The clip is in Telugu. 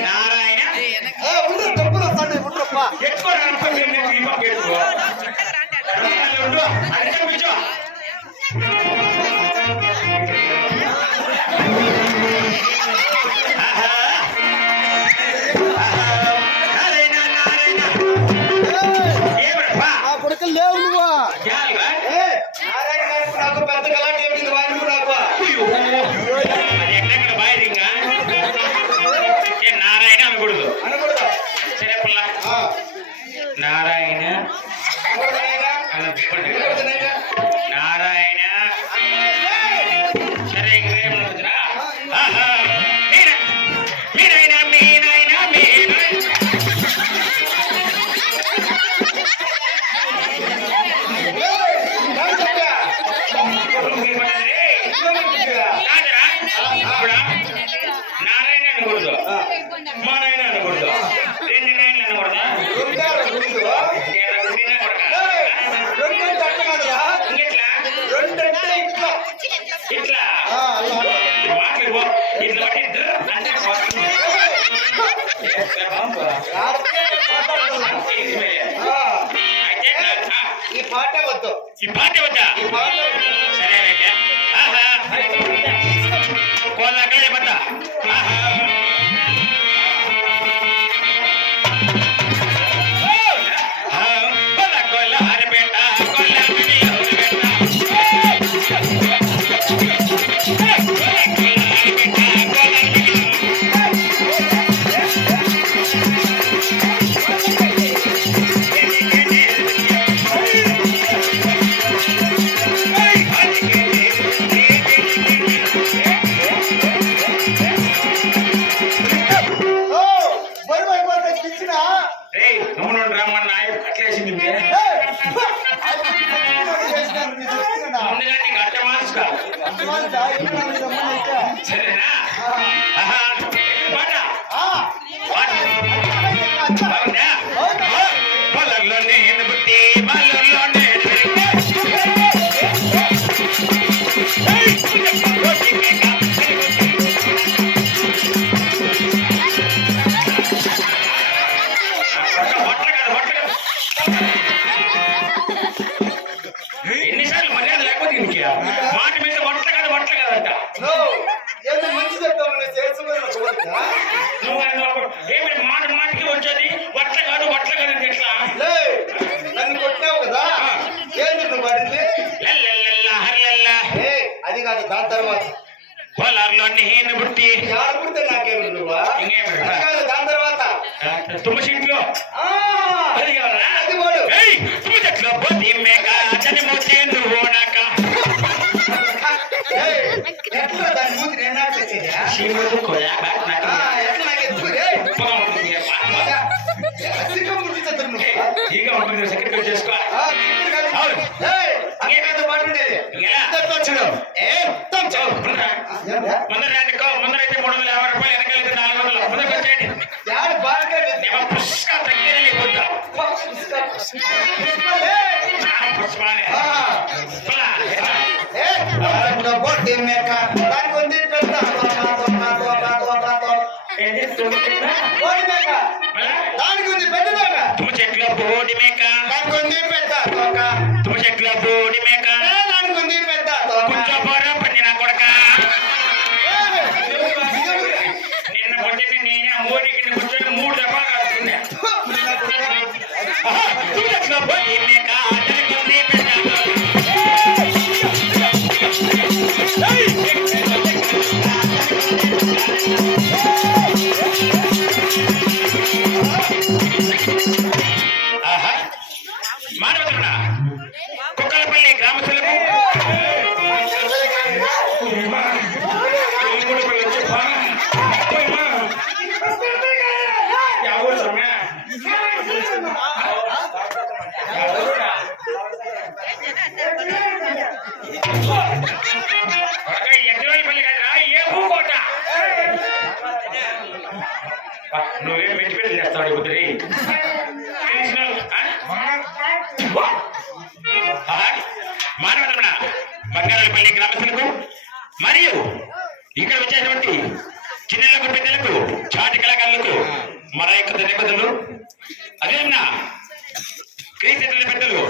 నారాయణ డబ్బులు వస్తాయి ఉండప్పా కొడుకు లేవు నువ్వు నారాయణ గారికి నాకు పెద్ద గలాట ఏమింది వాయిని నాకు నారాయణ అనకూడదు సరే పిల్ల నారాయణ నారాయణ సరే ఇంకేమన్నా మీరైనా మీనైనా మీన నారాయణ అనకూడదు మా నాయన అనకూడదు రెండు నాయనలు అనకూడదా ఇట్లా మాటలు ఇట్లా బట్టి ఈ పాట వద్దు ఈ పాట వద్దా సరే అయితే కోళ్ళ బద్దా కొల్ల హరిపేట కొల్ల ఎన్నిసార్లు మర్యాద లేకపోతే ఇంకే మాట మీద వంట కదంట ఏమి మాట మాటకి వచ్చేది వట్ల కాదు అంటే ఎట్లా నన్ను కొట్టావు కదా ఏంటి నువ్వు పడింది అది కాదు దాని తర్వాత పొలాల్లో నేను పుట్టి పుడితే నాకేమి నువ్వు దాని తర్వాత తుమ్మ సీట్లో అది కావాలా అది వాడు తుమ్మ చెట్లో పోతే మేక అతని మోతే నువ్వు నాక ఎట్లా దాని మూతి నేను నాకు ಈಗ ఉంటుంది సెక్రటరీ చేసుకో ముందరైతే 350 రూపాయలు వెనకాలైతే 400 ముందరికి వచ్చేయండి పుష్క తగ్గి కొట్టా పుష్పానే దానికి ఉంది పెద్ద తుమ్మ చెట్ల బోడి మేక దానికి ఉంది పెద్ద తోక తుమ్మ చెట్ల బోడి మేక దానికి ఉంది పెద్ద తోక కూర్చోపోరా పండిన కొడక నిన్న పొద్దున్న నేను మోడీకి కూర్చొని 3 దఫాలు కాస్తున్నా తుమ్మ చెట్ల బోడి మేక దానికి ఉంది పెద్ద మానవతుడా కుక్కలపల్లి గ్రామస్తులకు ఎద్దరోపల్లి కదరా ఏ భూకోట నువ్వేం మెట్టిపెట్టి చేస్తావు బుద్ధి మానవతమణ బంగారాలపల్లి గ్రామస్తులకు మరియు ఇక్కడ వచ్చేటువంటి చిన్నలకు పెద్దలకు చాటి కళ మరాయి కథ పెద్దలు అదేనా క్రీస్తు పెద్దలు